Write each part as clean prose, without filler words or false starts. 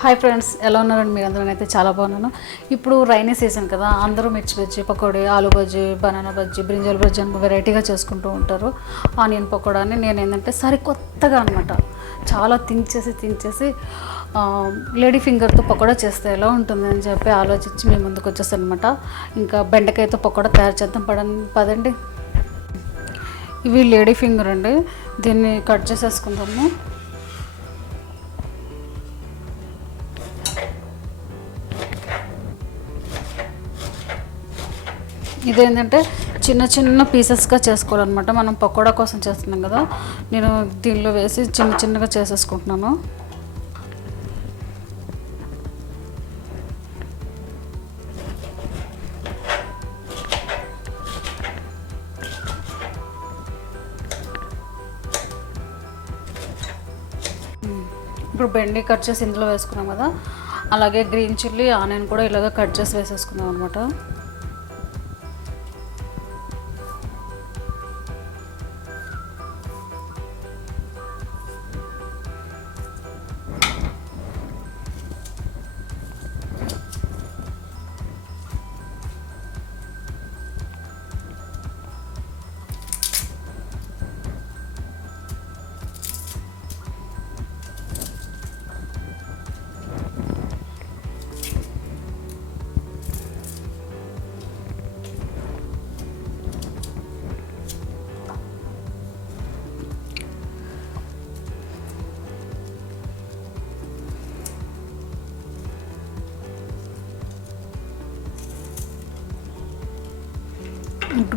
Hi friends, ఎలా ఉన్నారండి? మీరు అందరూ అయితే చాలా బాగున్నాను. ఇప్పుడు రైనీ సీజన్ కదా, అందరూ మిర్చి బజ్జీ, పకోడీ, ఆలు బజ్జీ, బనానా బజ్జీ, బ్రింజాల్ బజ్జీ అని వెరైటీగా చేసుకుంటూ ఉంటారు. ఆనియన్ పకోడా అని నేను ఏంటంటే సరికొత్తగా అనమాట చాలా థింక్ చేసి లేడీ ఫింగర్తో పకోడా చేస్తే ఎలా ఉంటుందని చెప్పి ఆలోచించి మీ ముందుకు వచ్చేస్తాను అనమాట. ఇంకా బెండకాయతో పకోడా తయారు చేద్దాం పదండి. ఇవి లేడీ ఫింగర్ అండి, దీన్ని కట్ చేసేసుకుందాము. ఇదేంటంటే చిన్న చిన్న పీసెస్గా చేసుకోవాలన్నమాట. మనం పకోడా కోసం చేస్తున్నాం కదా, నేను దీనిలో వేసి చిన్నగా చేసేసుకుంటున్నాను. ఇప్పుడు బెండి కట్ చేసి ఇందులో వేసుకున్నాం కదా, అలాగే గ్రీన్ చిల్లీ, ఆనియన్ కూడా ఇలాగ కట్ చేసి వేసేసుకుందాం అనమాట.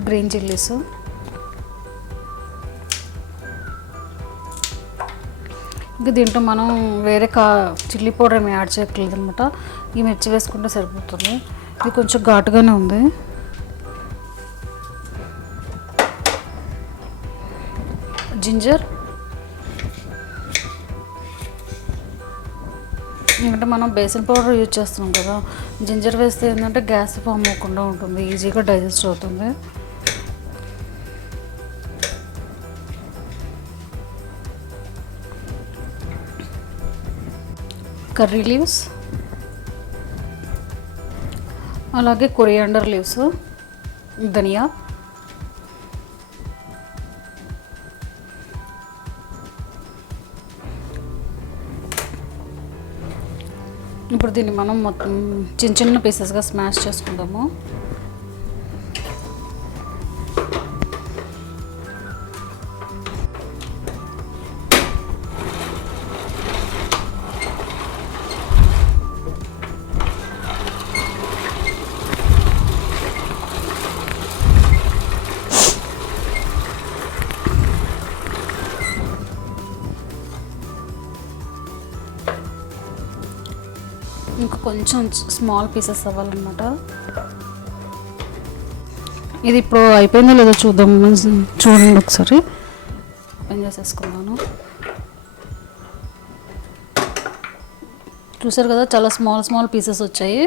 గ్రీన్ చిల్లీస్, ఇంకా దీంట్లో మనం వేరే చిల్లీ పౌడర్ ఏమి యాడ్ చేయట్లేదు అనమాట. ఈ మిర్చి వేసుకుంటే సరిపోతుంది. ఇది కొంచెం ఘాటుగానే ఉంది. జింజర్, ఎందుకంటే మనం బేసిన్ పౌడర్ యూజ్ చేస్తున్నాం కదా, జింజర్ వేస్తే ఏంటంటే గ్యాస్ ఫామ్ అవ్వకుండా ఉంటుంది, ఈజీగా డైజెస్ట్ అవుతుంది. కర్రీ లీవ్స్, అలాగే కొరియాండర్ లీవ్స్, ధనియా, ఇప్పుడు దీన్ని మనం మొత్తం చిన్న పీసెస్గా స్మాష్ చేసుకుందాము. ఇంకా కొంచెం స్మాల్ పీసెస్ అవ్వాలన్నమాట. ఇది ఇప్పుడు అయిపోయిందో లేదో చూద్దాం, చూడండి ఒకసారి. ఓపెన్ చేసేసుకున్నాను. చూసారు కదా, చాలా స్మాల్ పీసెస్ వచ్చాయి.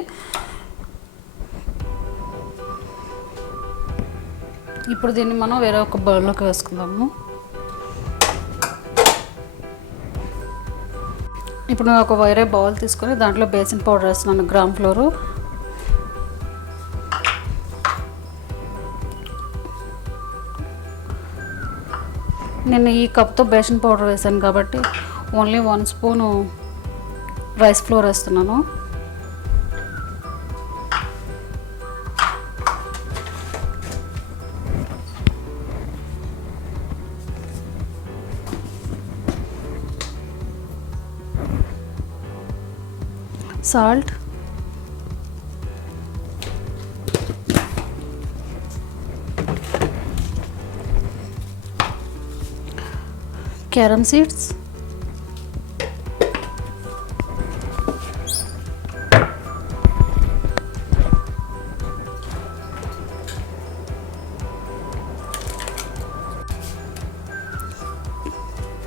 ఇప్పుడు దీన్ని మనం వేరే ఒక బౌల్లోకి వేసుకుందాము. ఇప్పుడు నేను ఒక వేరే బౌల్ తీసుకొని దాంట్లో బేసిన్ పౌడర్ వేస్తున్నాను, గ్రామ్ ఫ్లోరు. నేను ఈ కప్తో బేసిన్ పౌడర్ వేసాను కాబట్టి ఓన్లీ 1 స్పూను రైస్ ఫ్లోర్ వేస్తున్నాను. Salt, carom seeds,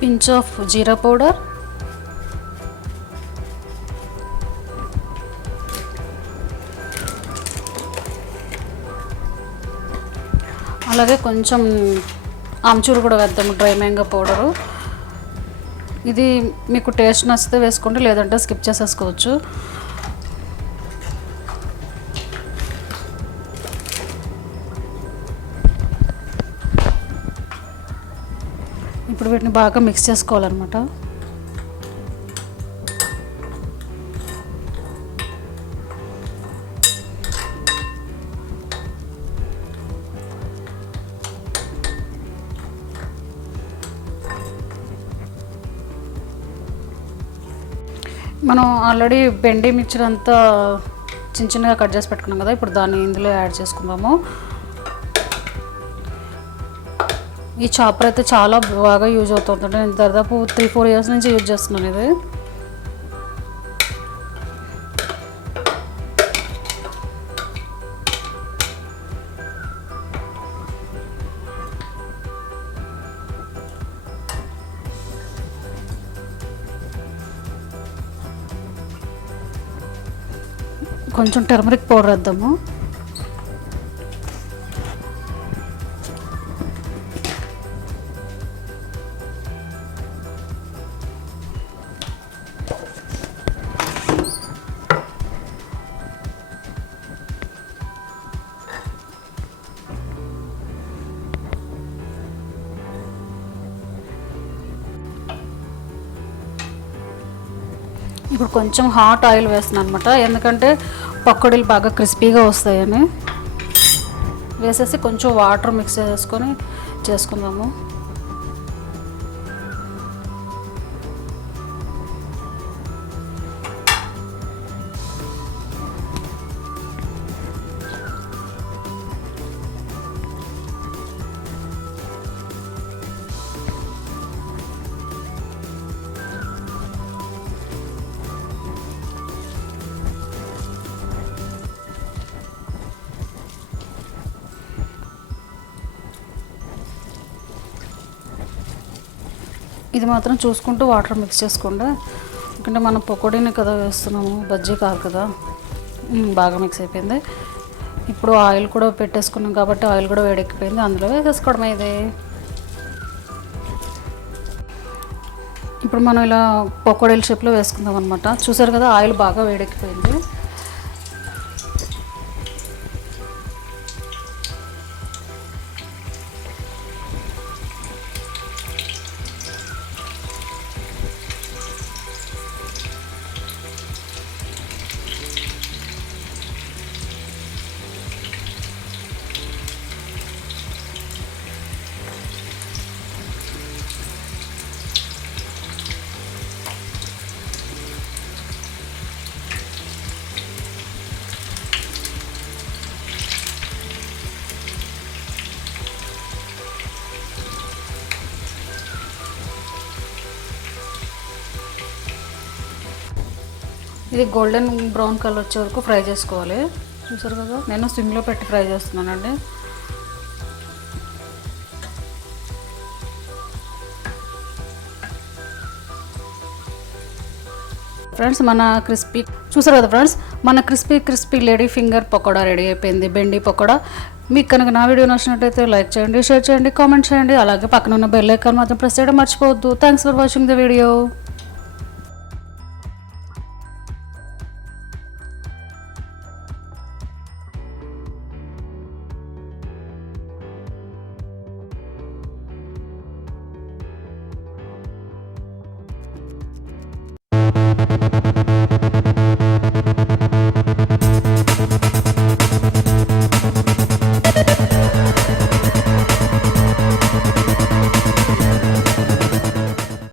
pinch of jeera powder, అలాగే కొంచెం ఆమ్చూరు కూడా వేద్దాము, డ్రై మ్యాంగో పౌడరు. ఇది మీకు టేస్ట్ నచ్చితే వేసుకోండి, లేదంటే స్కిప్ చేసేసుకోవచ్చు. ఇప్పుడు వీటిని బాగా మిక్స్ చేసుకోవాలన్నమాట. మనం ఆల్రెడీ బెండి మిక్చర్ అంతా చిన్న చిన్నగా కట్ చేసి పెట్టుకున్నాం కదా, ఇప్పుడు దాన్ని ఇందులో యాడ్ చేసుకుందాము. ఈ చాపర్ అయితే చాలా బాగా యూజ్ అవుతుంది. నేను దాదాపు 3-4 ఇయర్స్ నుంచి యూజ్ చేస్తున్నాను ఇది. కొంచెం టర్మరిక్ పౌడర్ వేద్దాము. ఇప్పుడు కొంచెం హాట్ ఆయిల్ వేస్తున్నాను అనమాట, ఎందుకంటే పకోడీలు బాగా క్రిస్పీగా వస్తాయని. వేసేసి కొంచెం వాటర్ మిక్స్ చేసుకొని చేసుకుందాము. ఇది మాత్రం చూసుకుంటూ వాటర్ మిక్స్ చేసుకోండి, ఎందుకంటే మనం పకోడీని కదా వేస్తున్నాము, బజ్జీ కాదు కదా. బాగా మిక్స్ అయిపోయింది. ఇప్పుడు ఆయిల్ కూడా పెట్టేసుకున్నాం కాబట్టి ఆయిల్ కూడా వేడెక్కిపోయింది, అందులో వేసేసుకోవడమే ఇది. ఇప్పుడు మనం ఇలా పకోడీల షేప్లో వేసుకుందాం అనమాట. చూసారు కదా ఆయిల్ బాగా వేడెక్కిపోయింది. ఇది గోల్డెన్ బ్రౌన్ కలర్ వచ్చే వరకు ఫ్రై చేసుకోవాలి. చూసారు కదా నేను సిమ్లో పెట్టి ఫ్రై చేస్తున్నానండి. ఫ్రెండ్స్ మన క్రిస్పీ చూసారు కదా ఫ్రెండ్స్, మన క్రిస్పీ లేడీ ఫింగర్ పకోడా రెడీ అయిపోయింది, బెండి పకోడా. మీకు కనుక నా వీడియో నచ్చినట్టయితే లైక్ చేయండి, షేర్ చేయండి, కామెంట్ చేయండి. అలాగే పక్కన ఉన్న బెల్ ఐకాన్ మాత్రం ప్రెస్ చేయడం మర్చిపోవద్దు. Thanks for watching the video.